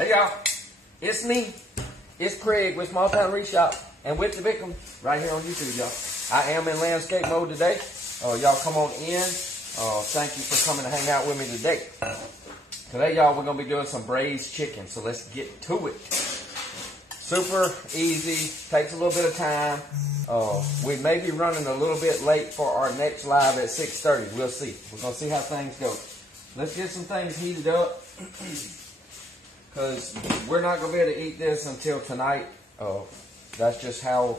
Hey y'all, it's me. It's Craig with Small Town Reshop and with the Bickhams right here on YouTube, y'all. I am in landscape mode today. Y'all come on in. Thank you for coming to hang out with me today. Today, y'all, we're going to be doing some braised chicken, so let's get to it. Super easy, takes a little bit of time. We may be running a little bit late for our next live at 6:30. We'll see. We're going to see how things go. Let's get some things heated up, because we're not going to be able to eat this until tonight. That's just how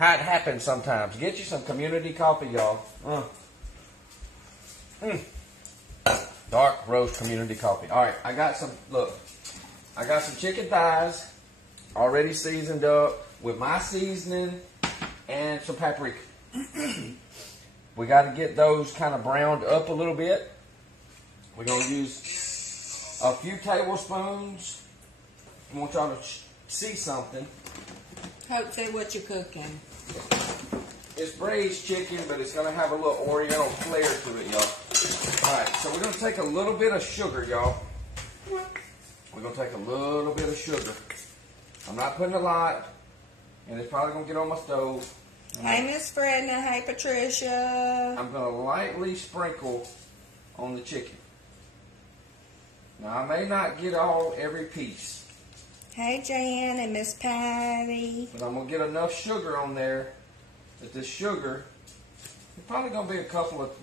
it happens sometimes. Get you some community coffee, y'all. Dark roast community coffee. All right, I got some chicken thighs already seasoned up with my seasoning and some paprika. We got to get those kind of browned up a little bit. We're going to use a few tablespoons. I want y'all to see something. Hope, say what you're cooking. It's braised chicken, but it's going to have a little Oriental flair to it, y'all. Alright, so we're going to take a little bit of sugar, y'all. We're going to take a little bit of sugar. I'm not putting a lot, and it's probably going to get on my stove. Hey, Miss Fredna. Hey, Patricia. I'm going to lightly sprinkle on the chicken. Now, I may not get every piece. Hey, Jan and Miss Patty. But I'm going to get enough sugar on there that this sugar, it's probably going to be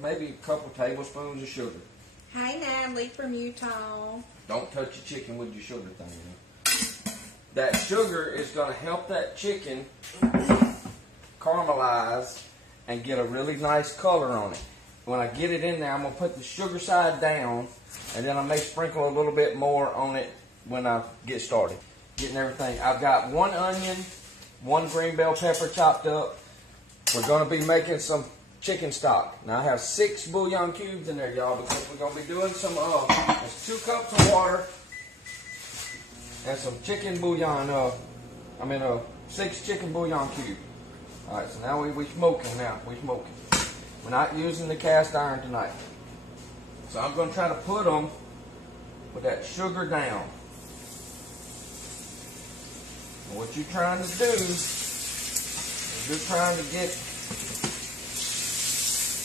maybe a couple tablespoons of sugar. Hey, Natalie from Utah. Don't touch your chicken with your sugar thing. You know? That sugar is going to help that chicken caramelize and get a really nice color on it. When I get it in there, I'm going to put the sugar side down, and then I may sprinkle a little bit more on it when I get started. Getting everything. I've got 1 onion, 1 green bell pepper chopped up. We're going to be making some chicken stock. Now I have 6 bouillon cubes in there, y'all, because we're going to be doing some, there's 2 cups of water and some chicken bouillon, 6 chicken bouillon cubes. All right, so now we smoking now. We smoking. We're not using the cast iron tonight. So I'm going to try to put them with that sugar down. And what you're trying to do is you're trying to get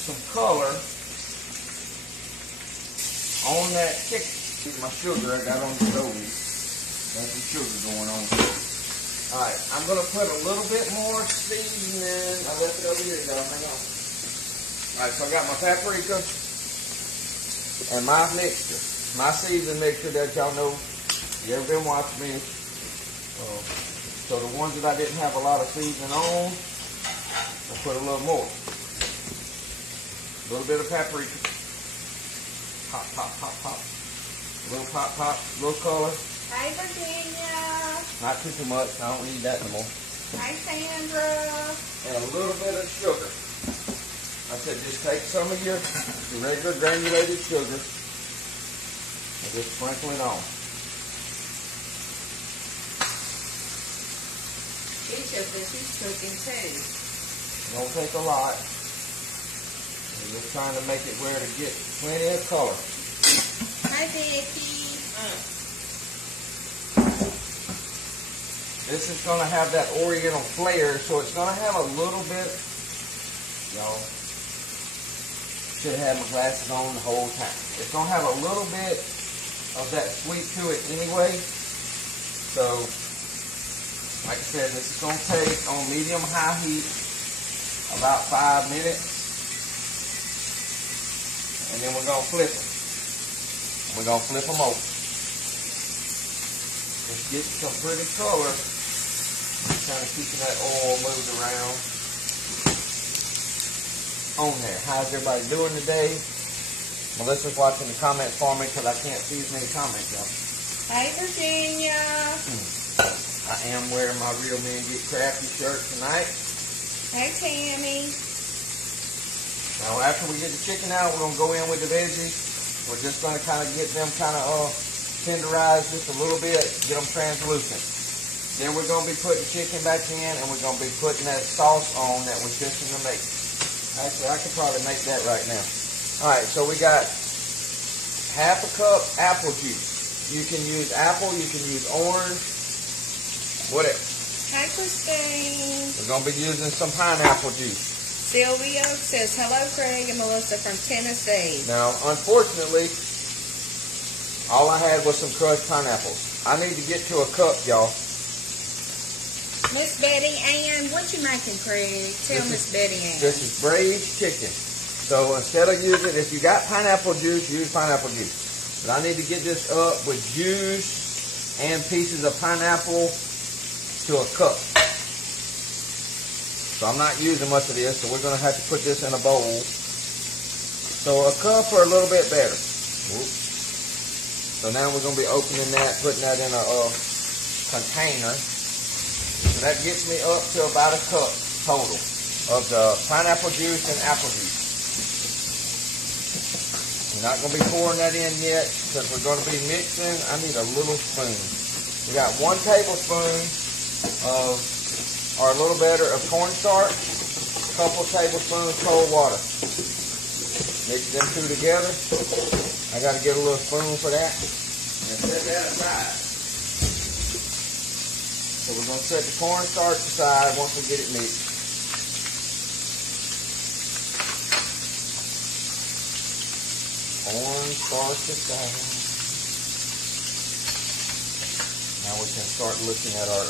some color on that chicken. Here's my sugar I got on the stove. Got some sugar going on. Alright, I'm going to put a little bit more seasoning. I left it over here, y'all. Hang on. Alright, so I got my paprika and my mixture. My seasoning mixture that y'all know. You ever been watching me? So the ones that I didn't have a lot of seasoning on, I'll put a little more. A little bit of paprika. Pop, pop, pop, pop. A little pop, pop, a little color. Hey, Virginia. Not too much. I don't need that no more. Hey, Sandra. And a little bit of sugar. I said just take some of your regular granulated sugar and just sprinkle it on. She said that she's cooking too. Don't take a lot. We're just trying to make it where to get plenty of color. Hi, Vicky. This is going to have that Oriental flair, so it's going to have a little bit, y'all, should have had my glasses on the whole time. It's going to have a little bit of that sweet to it anyway. So, like I said, this is going to take on medium-high heat about 5 minutes. And then we're going to flip them. We're going to flip them over. Just get some pretty color. Kind of keeping that oil moved around on there. How's everybody doing today? Melissa's watching the comments for me because I can't see as many comments, y'all. Hey, Virginia. I am wearing my Real Men Get Crafty shirt tonight. Hey, Tammy. Now, after we get the chicken out, we're going to go in with the veggies. We're just going to kind of get them kind of tenderized just a little bit, get them translucent. Then we're going to be putting chicken back in, and we're going to be putting that sauce on that we're just going to make. Actually, I could probably make that right now. All right, so we got half a cup apple juice. You can use apple, you can use orange, whatever. Hi, Christine. We're going to be using some pineapple juice. Sylvia says, hello, Craig and Melissa from Tennessee. Now, unfortunately, all I had was some crushed pineapples. I need to get to a cup, y'all. Miss Betty Ann, what you making, Craig? Tell Miss Betty Ann. This is braised chicken. So instead of using, if you got pineapple juice, use pineapple juice. But I need to get this up with juice and pieces of pineapple to a cup. So I'm not using much of this, so we're going to have to put this in a bowl. So a cup or a little bit better. Oops. So now we're going to be opening that, putting that in a container. So that gets me up to about a cup total of the pineapple juice and apple juice. We're not going to be pouring that in yet because we're going to be mixing. I need a little spoon. We got 1 tablespoon of, or a little better, of cornstarch, a couple tablespoons cold water. Mix them two together. I got to get a little spoon for that. And set that aside. So we're going to set the cornstarch aside once we get it mixed. Cornstarch aside. Now we can start looking at our,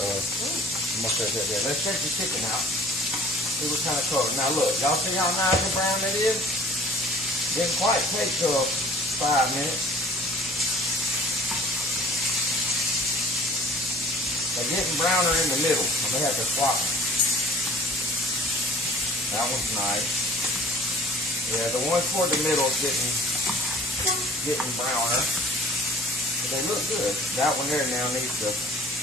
let's check the chicken out. See what kind of color. Now look, y'all see how nice and brown it is? Didn't quite take 5 minutes. They're getting browner in the middle. I may have to swap them. That one's nice. Yeah, the ones toward the middle is getting browner. But they look good. That one there now needs to,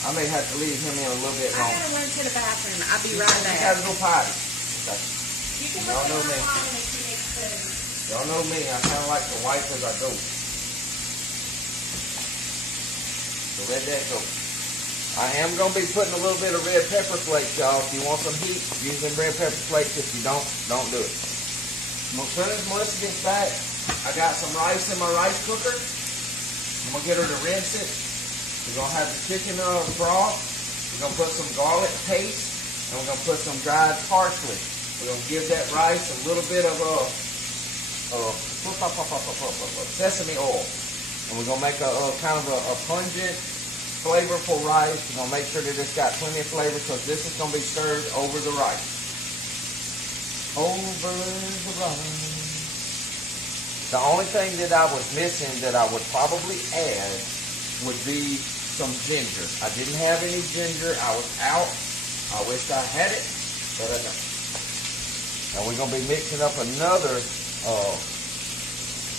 I may have to leave him in a little bit longer. I gotta run to the bathroom. I'll be right back. You gotta go potty. Okay. You can Y'all know me. if you need to. Y'all know me. I kind of like to wipe as I go. So let that go. I am going to be putting a little bit of red pepper flakes, y'all. If you want some heat, use them red pepper flakes. If you don't do it. As soon as Melissa gets back, I got some rice in my rice cooker. I'm going to get her to rinse it. We're going to have the chicken broth. We're going to put some garlic paste. And we're going to put some dried parsley. We're going to give that rice a little bit of sesame oil. And we're going to make a kind of a pungent, flavorful rice. We're going to make sure that it's got plenty of flavor because this is going to be served over the rice. Over the rice. The only thing that I was missing that I would probably add would be some ginger. I didn't have any ginger. I was out. I wished I had it, but I don't. Now we're going to be mixing up another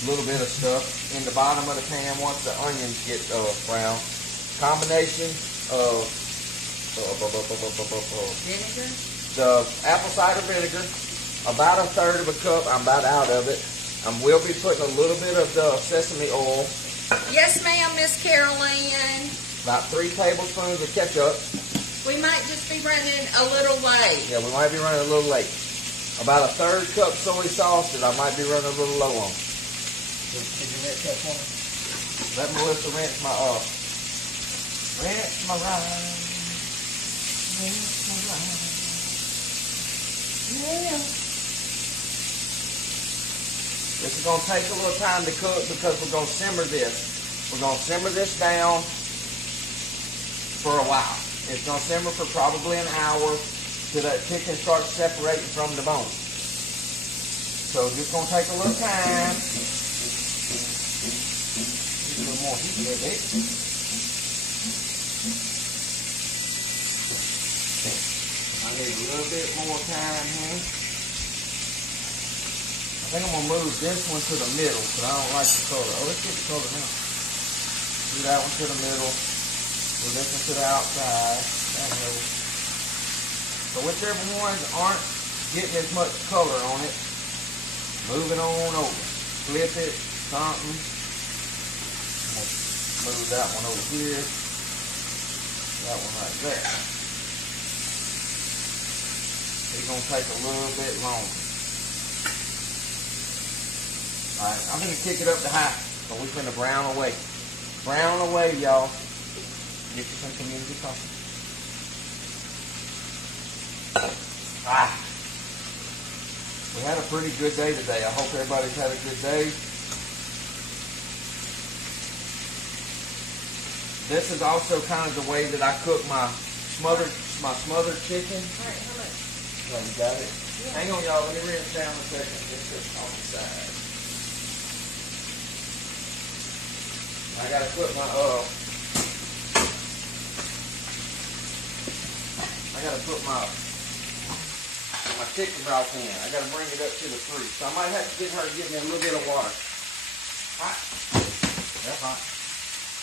little bit of stuff in the bottom of the pan once the onions get brown. Combination of Vinegar? the apple cider vinegar, about 1/3 of a cup. I'm about out of it. I will be putting a little bit of the sesame oil. Yes, ma'am, Miss Caroline. About 3 tablespoons of ketchup. We might just be running a little late. Yeah, we might be running a little late. About 1/3 cup soy sauce that I might be running a little low on. Did you rinse that for me? Let Melissa rinse my rice. Rinse my rice. Yeah. This is going to take a little time to cook because we're going to simmer this. We're going to simmer this down for a while. It's going to simmer for probably an hour till that chicken starts separating from the bone. So it's just going to take a little time. A little more heat there, babe. I need a little bit more time here. I think I'm going to move this one to the middle because I don't like the color. Oh, let's get the color now. Do that one to the middle. Move this one to the outside. So whichever ones aren't getting as much color on it, move it on over. Flip it, something. I'm going to move that one over here. That one right there. It's going to take a little bit longer. Alright, I'm going to kick it up to high, so we're going to brown away. brown away, y'all. Get you some community coffee. Ah. We had a pretty good day today. I hope everybody's had a good day. This is also kind of the way that I cook my smothered chicken. All right, how much? Oh, you got it? Yeah. Hang on, y'all. Let me rinse down a second. Get this on the side. I gotta put my chicken broth in. I gotta bring it up to the fridge. So I might have to get her to give me a little bit of water. Hot. That's hot.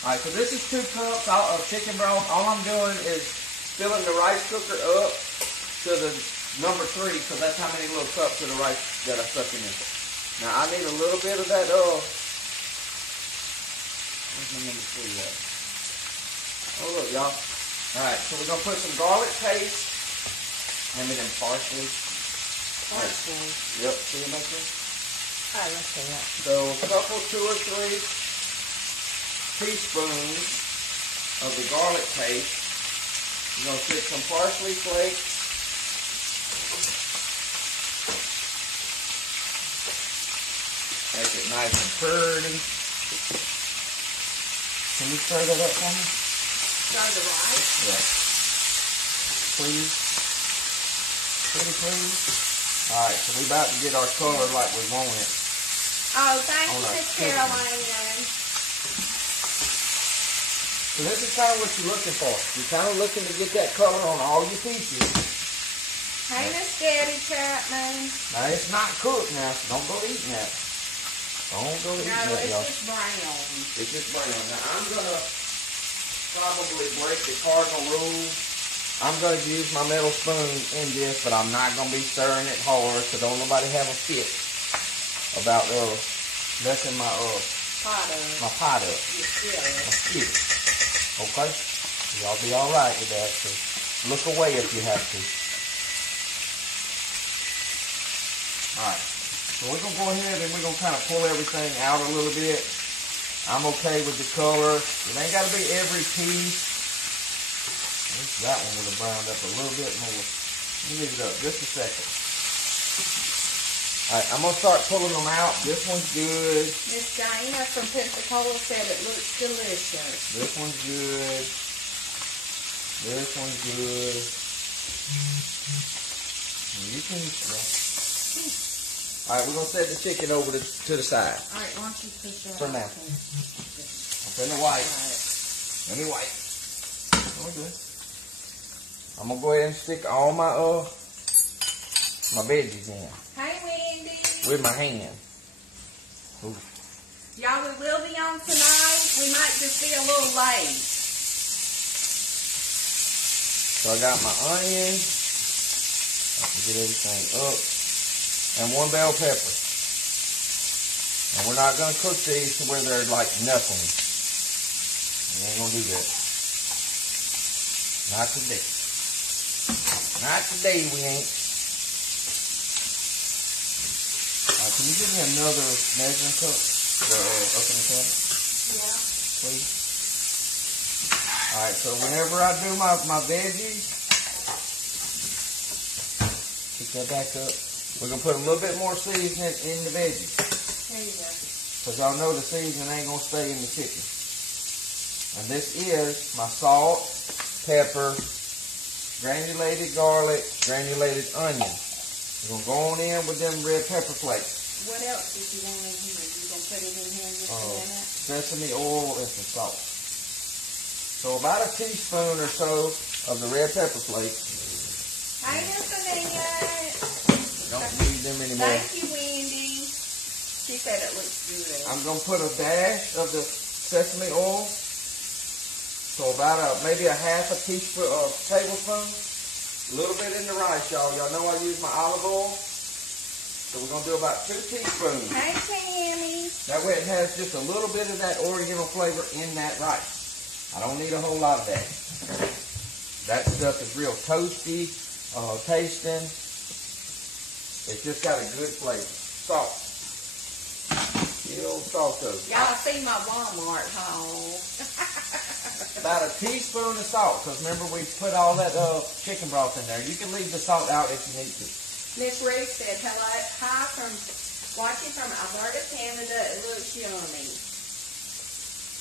Alright, so this is 2 cups of chicken broth. All I'm doing is filling the rice cooker up to the number 3, because that's how many little cups of the rice that I stuck in there. Now I need a little bit of that where's my number 3 at? Oh look, y'all. Alright, so we're gonna put some garlic paste. Hand me them parsley. Parsley. Yep, see you make this? Alright, let's see that. So a couple, 2 or 3 teaspoons of the garlic paste. We're gonna stick some parsley flakes. Make it nice and pretty. Can you stir that up for me? Stir the rice? Yeah. Please. Pretty please. Alright, so we're about to get our color like we want it. Oh, thank you, Miss Caroline. So this is kind of what you're looking for. You're kind of looking to get that color on all your pieces. Hey, Miss Debbie Chapman. Now it's not cooked now, so don't go eating that. Don't go eating that, y'all. No, it's just brown. It's just brown. Now I'm gonna probably break the cardinal rule. I'm gonna use my metal spoon in this, but I'm not gonna be stirring it hard, so don't nobody have a fit about messing my pot up. My skillet. Okay? Y'all be alright with that, so look away if you have to. Alright, so we're going to go ahead and we're going to kind of pull everything out a little bit. I'm okay with the color. It ain't got to be every piece. At least that one would have browned up a little bit more. Let me leave it up just a second. Alright, I'm going to start pulling them out. This one's good. Miss Diana from Pensacola said it looks delicious. This one's good. This one's good. You can... Alright, we're going to set the chicken over to the side. Alright, why don't you push that for now. Let me wipe. Let me wipe. Okay. I'm going to go ahead and stick all my veggies in. Hey, Wendy. With my hand. Ooh. Y'all, we will be on tonight. We might just be a little late. So I got my onion. I can get everything up. And 1 bell pepper. And we're not going to cook these to where they're like nothing. We ain't going to do that. Not today. Not today we ain't. Can you give me another measuring cup up in the cabinet? Yeah. Please. Alright, so whenever I do my veggies, pick that back up. We're going to put a little bit more seasoning in the veggies. There you go. Because y'all know the seasoning ain't going to stay in the chicken. And this is my salt, pepper, granulated garlic, granulated onion. We're going to go on in with them red pepper flakes. What else did you want in here? You going to put it in here just a minute? Sesame oil and some salt. So about a teaspoon or so of the red pepper flakes. Hi, Miss Amelia. Don't need them anymore. Thank you, Wendy. She said it looks good. I'm going to put a dash of the sesame oil. So about maybe a half a teaspoon of tablespoon. A little bit in the rice, y'all. Y'all know I use my olive oil. So we're going to do about 2 teaspoons. Hey, Tammy. That way it has just a little bit of that oriental flavor in that rice. I don't need a whole lot of that. That stuff is real toasty, tasting. It's just got a good flavor. Salt. Get old salt though. Y'all see my Walmart haul. About a teaspoon of salt, because remember we put all that chicken broth in there. You can leave the salt out if you need to. Miss Ruth said, hello, hi from watching from Alberta, Canada. It looks yummy.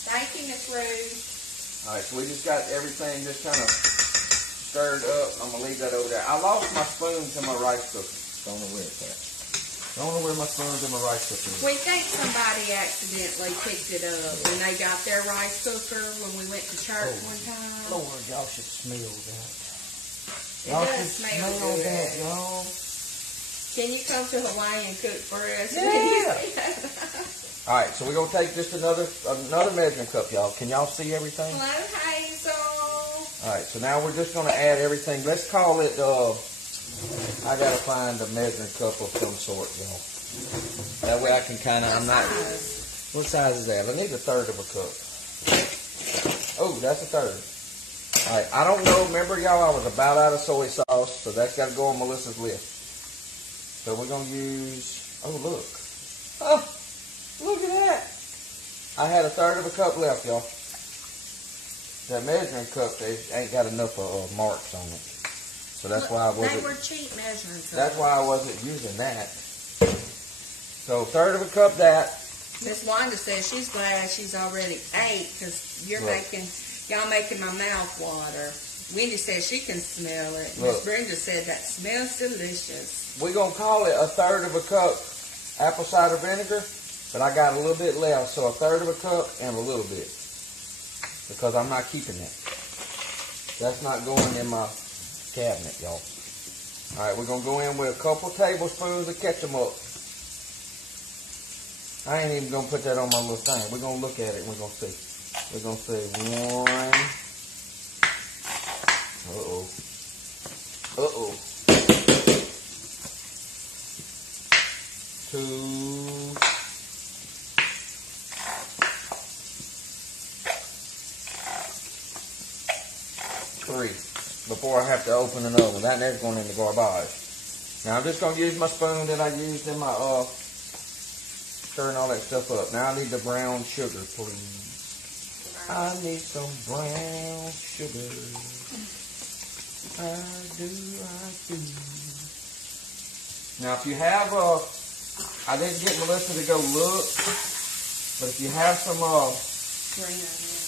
Thank you, Miss Ruth. All right, so we just got everything just kind of stirred up. I'm going to leave that over there. I lost my spoons in my rice cooker. Don't know where it's at. Don't know where my spoons in my rice cooker is. We think somebody accidentally picked it up when they got their rice cooker when we went to church one time. Lord, y'all should smell that. It Y'all does should smell good. that, y'all. Can you come to Hawaii and cook for us? Yeah. All right, so we're going to take just another measuring cup, y'all. Can y'all see everything? Hello, Hazel. All right, so now we're just going to add everything. Let's call it, I got to find a measuring cup of some sort, y'all. That way I can kind of, what size is that? I need a third of a cup. Oh, that's a third. All right, I don't know. Remember, y'all, I was about out of soy sauce, so that's got to go on Melissa's list. So we're going to use, oh, look. Oh, look at that. I had a third of a cup left, y'all. That measuring cup, they ain't got enough marks on it. So that's why I wasn't. They were cheap measuring cups. That's why I wasn't using that. So third of a cup that. Miss Wanda says she's glad she's already ate because y'all making my mouth water. Wendy says she can smell it. Miss Brenda said that smells delicious. We're gonna call it a third of a cup apple cider vinegar, but I got a little bit left, so a third of a cup and a little bit because I'm not keeping that. That's not going in my cabinet, y'all. All right, we're gonna go in with a couple tablespoons of ketchup. I ain't even gonna put that on my little thing. We're gonna look at it and we're gonna see. We're gonna say one. Two. Three. Before I have to open another one. That's going in the garbage. Now I'm just going to use my spoon that I used in my stirring all that stuff up. Now I need the brown sugar, please. I need some brown sugar. I do. Now if you have I didn't get Melissa to go look, but if you have some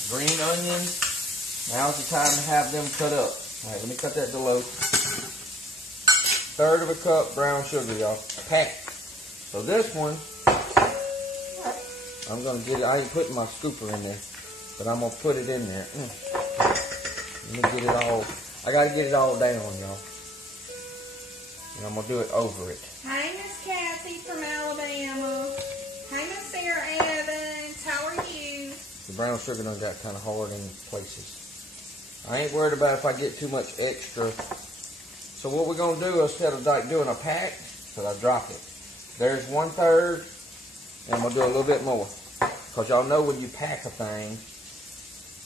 green onions, now's the time to have them cut up. All right, let me cut that below. Third of a cup brown sugar, y'all. Pack. So this one, I'm going to get it. I ain't putting my scooper in there, but I'm going to put it in there. Let me get it all. I got to get it all down, y'all. And I'm going to do it over it. Hey, Miss Kathy from Alabama. Hey, Miss Sarah Evans. How are you? The brown sugar done got kind of hard in places. I ain't worried about if I get too much extra. So what we're going to do instead of like doing a pack, because I drop it, there's 1/3, and I'm going to do a little bit more. Because y'all know when you pack a thing,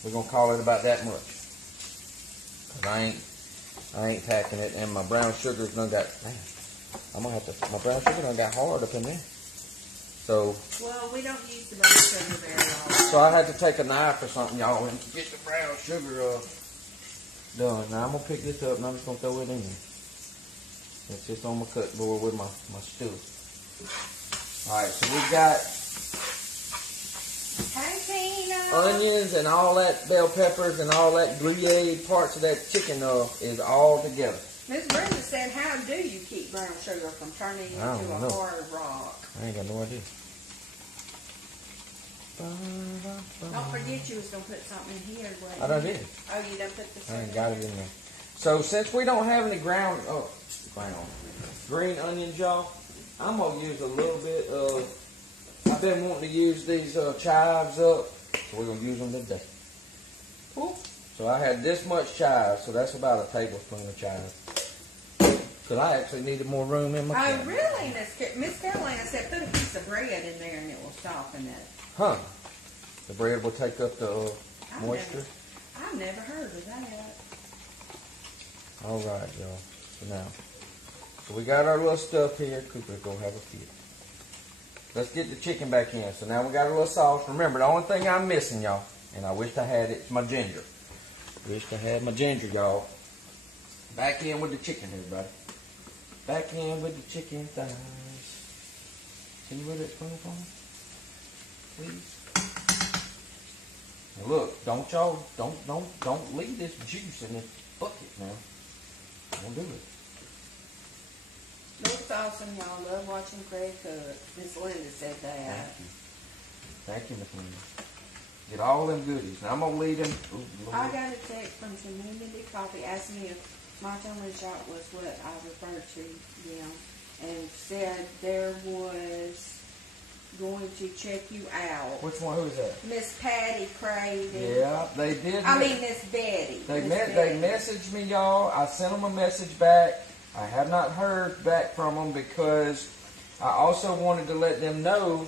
we're going to call it about that much. Because I ain't packing it, and my brown sugar's done got, man, I'm going to have to, my brown sugar done got hard up in there. So, well, we don't use the brown sugar very often. So I had to take a knife or something, y'all, and get the brown sugar done. Now I'm going to pick this up and I'm just going to throw it in there. It's just on my cut board with my stew. Alright, so we got onions and all that bell peppers and all that grilled parts of that chicken is all together. Miss Brenda said, how do you keep brown sugar from turning into a hard rock? I ain't got no idea. Don't forget you was going to put something in here. I done did. Oh, you done put the I ain't got it in there. So since we don't have any green onions, y'all, I'm going to use a little bit of, I've been wanting to use these chives up, so we're going to use them today. Cool. So I had this much chives, so that's about a tablespoon of chives. Because I actually needed more room in my cabinet. Oh, really? Miss Carolina said put a piece of bread in there and it will soften it. Huh. The bread will take up the moisture? I've never heard of that. All right, y'all. So now, so we got our little stuff here. Cooper's going to have a fit. let's get the chicken back in. So now we got a little sauce. Remember, the only thing I'm missing, y'all, and I wish I had it, is my ginger. Wish I had my ginger, y'all. Back in with the chicken, everybody. Back in with the chicken thighs. See where that's coming from? Please. Now look, don't leave this juice in this bucket now. Don't do it. Looks awesome, y'all. Love watching Craig cook. Miss Linda said that. Thank you. Thank you, Miss Linda. Get all them goodies. Now I'm gonna leave them. Ooh, I got a text from Community Coffee asking me if my tumbling shot was what I referred to them, and said there was going to check you out. Which one? Who is that? Miss Patty Craving. Yeah, they did. I mean Miss Betty. They messaged me, y'all. I sent them a message back. I have not heard back from them because I also wanted to let them know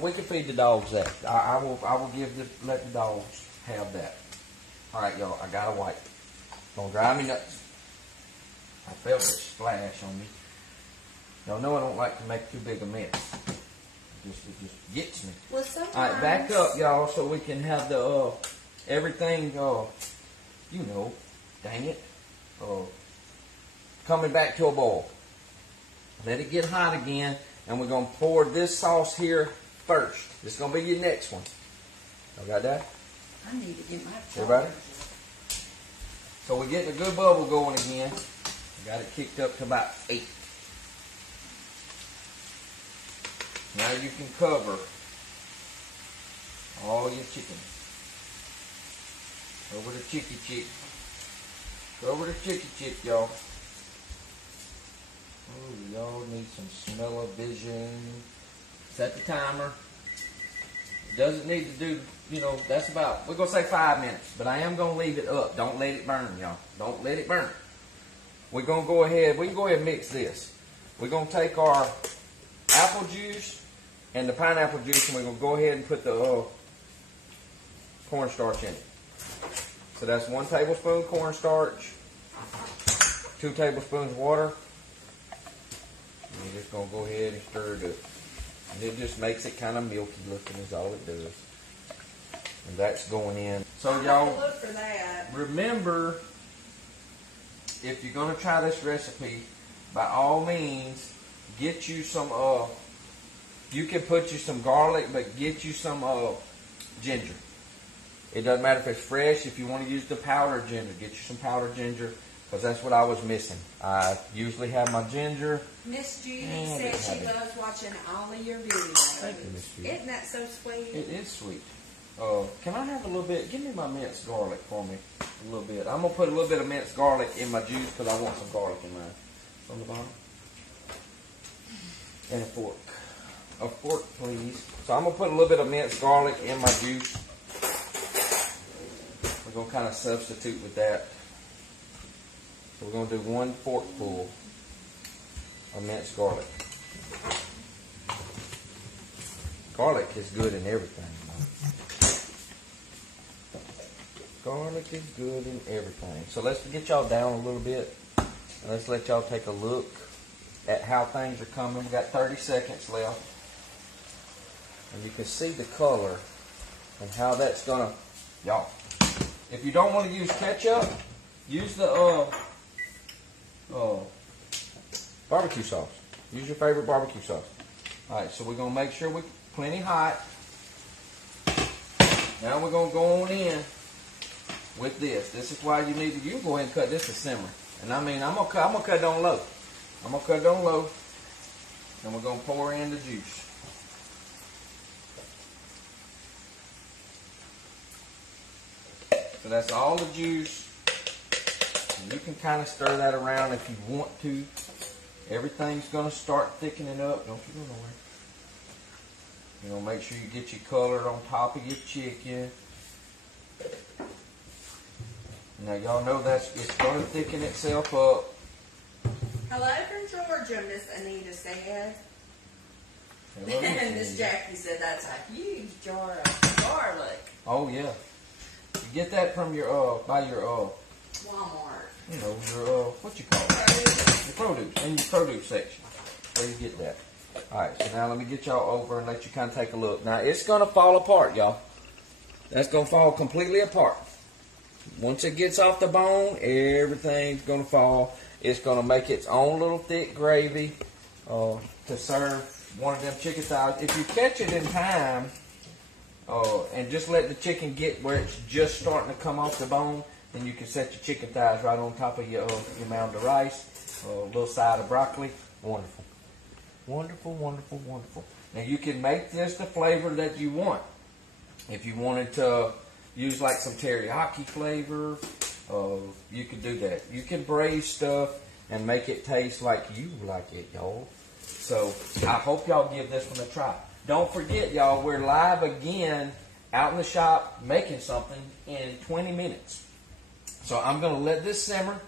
we can feed the dogs that. I will let the dogs have that. All right, y'all. I got a wipe. Don't drive me nuts. I felt it splash on me. Y'all know I don't like to make too big a mess. It just gets me. Well, sometimes. All right, back up, y'all, so we can have the everything. You know, dang it, coming back to a boil. Let it get hot again, and we're gonna pour this sauce here first. This is gonna be your next one. Y'all got that? I need to get my Everybody? So we're getting a good bubble going again. Got it kicked up to about 8. Now you can cover all your chicken. Over the chicky chick. Cover the chicky chick, y'all. Oh, y'all need some smell-o-vision. Set the timer. It doesn't need to do, that's about, we're going to say 5 minutes, but I am going to leave it up. Don't let it burn, y'all. Don't let it burn. We're going to go ahead, we can go ahead and mix this. We're going to take our apple juice and the pineapple juice, and we're going to go ahead and put the cornstarch in it. So that's 1 tablespoon cornstarch, 2 tablespoons water. And you're just going to go ahead and stir it up. And it just makes it kind of milky looking is all it does. And that's going in. So y'all, look for that. Remember, if you're going to try this recipe, by all means, get you some, you can put you some garlic, but get you some ginger. It doesn't matter if it's fresh. If you want to use the powdered ginger, get you some powdered ginger, because that's what I was missing. I usually have my ginger. Miss Judy said she loves watching all of your videos. Thank you, Miss Judy. Isn't that so sweet? It is sweet. Can I have a little bit? Give me my minced garlic for me. A little bit. I'm going to put a little bit of minced garlic in my juice because I want some garlic in mine. On the bottom. And a fork. A fork, please. So I'm going to put a little bit of minced garlic in my juice. We're going to kind of substitute with that. So we're going to do 1 forkful of minced garlic. Garlic is good in everything. Garlic is good in everything. So let's get y'all down a little bit. And let's let y'all take a look at how things are coming. We got 30 seconds left. And you can see the color and how that's going to, y'all. If you don't want to use ketchup, use the barbecue sauce. Use your favorite barbecue sauce. Alright, so we're going to make sure we're plenty hot. Now we're going to go on in with this. This is why you need to, you go ahead and cut this to simmer. And I mean, I'm going to cut it on low. I'm going to cut it on low. And we're going to pour in the juice. So that's all the juice. And you can kind of stir that around if you want to. Everything's going to start thickening up. Don't you go nowhere. You know, make sure you get your color on top of your chicken. Now y'all know it's going to thicken itself up. Hello from Georgia, Miss Anita said. Hello, And Miss Jackie said that's a huge jar of garlic. Oh yeah. You get that from your by your Walmart. you know, your what you call it? Your produce. In your produce section. Where you get that. Alright, so now let me get y'all over and let you kind of take a look. Now, it's going to fall apart, y'all. That's going to fall completely apart. Once it gets off the bone, everything's going to fall. It's going to make its own little thick gravy to serve one of them chicken thighs. If you catch it in time and just let the chicken get where it's just starting to come off the bone, then you can set your chicken thighs right on top of your mound of rice, a little side of broccoli. Wonderful. Wonderful, wonderful, wonderful. Now you can make this the flavor that you want. If you wanted to use like some teriyaki flavor, you can do that. You can braise stuff and make it taste like you like it, y'all. So I hope y'all give this one a try. Don't forget, y'all, we're live again out in the shop making something in 20 minutes. So I'm going to let this simmer.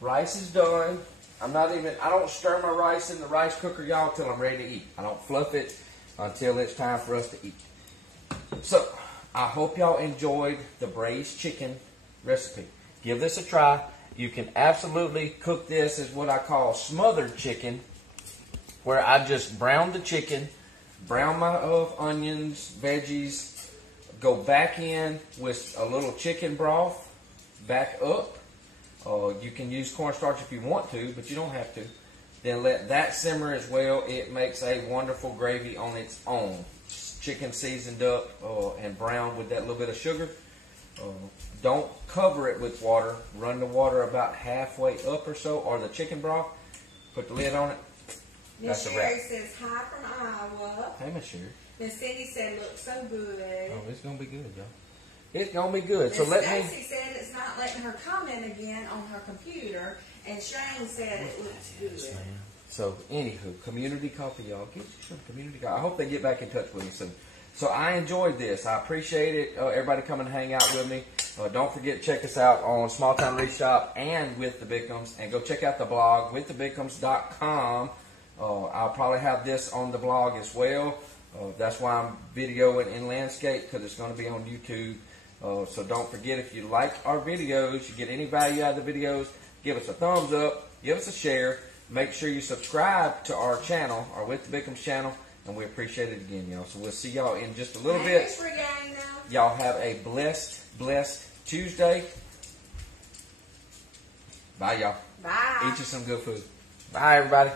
Rice is done. I don't stir my rice in the rice cooker, y'all, till I'm ready to eat. I don't fluff it until it's time for us to eat. So I hope y'all enjoyed the braised chicken recipe. Give this a try. You can absolutely cook this as what I call smothered chicken, where I just brown the chicken, brown my onions, veggies, go back in with a little chicken broth, back up. You can use cornstarch if you want to, but you don't have to. Then let that simmer as well. It makes a wonderful gravy on its own. Chicken seasoned up and browned with that little bit of sugar. Don't cover it with water. Run the water about halfway up or so, or the chicken broth. Put the lid on it. Miss Sherry says, hi from Iowa. Hey, Miss Sherry. Miss Cindy said, looks so good. Oh, it's going to be good, y'all. It's going to be good. So let me. Stacy said it's not letting her comment again on her computer, and Shane said it looks good. Yes, ma'am. So, anywho, community coffee, y'all. Get you some community coffee. I hope they get back in touch with you soon. So, I enjoyed this. I appreciate it. Everybody come and hang out with me. Don't forget to check us out on Small Town Reef Shop and with the Bickhams. And go check out the blog, withthebickhams.com. I'll probably have this on the blog as well. That's why I'm videoing in landscape, because it's going to be on YouTube. So don't forget, if you like our videos, you get any value out of the videos, give us a thumbs up, give us a share. Make sure you subscribe to our channel, our With the Bickhams channel, and we appreciate it again, y'all. So we'll see y'all in just a little bit. Y'all have a blessed Tuesday. Bye, y'all. Bye. Eat you some good food. Bye, everybody.